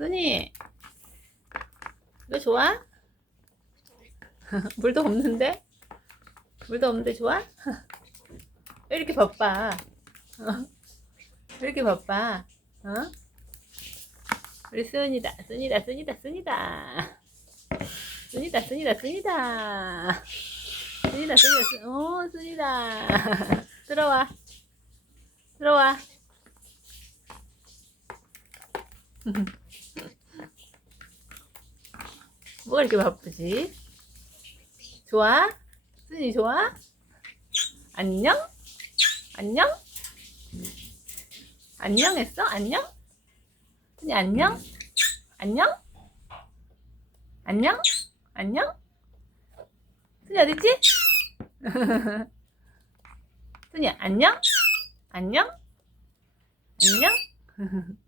순이, 이거 좋아? 물도 없는데? 물도 없는데 좋아? 왜 이렇게 바빠? 왜 이렇게 바빠? 어? 우리 순이다, 순이다, 순이다, 순이다. 순이다, 순이다, 순이다. 순이다, 순이다, 오, 순이다. 들어와, 들어와. 뭐가 이렇게 바쁘지? 좋아? 순이 좋아? 안녕? 안녕? 안녕 했어? 안녕? 순이 안녕? 안녕? 안녕? 안녕? 순이 어딨지? 순이 안녕? 안녕? 안녕?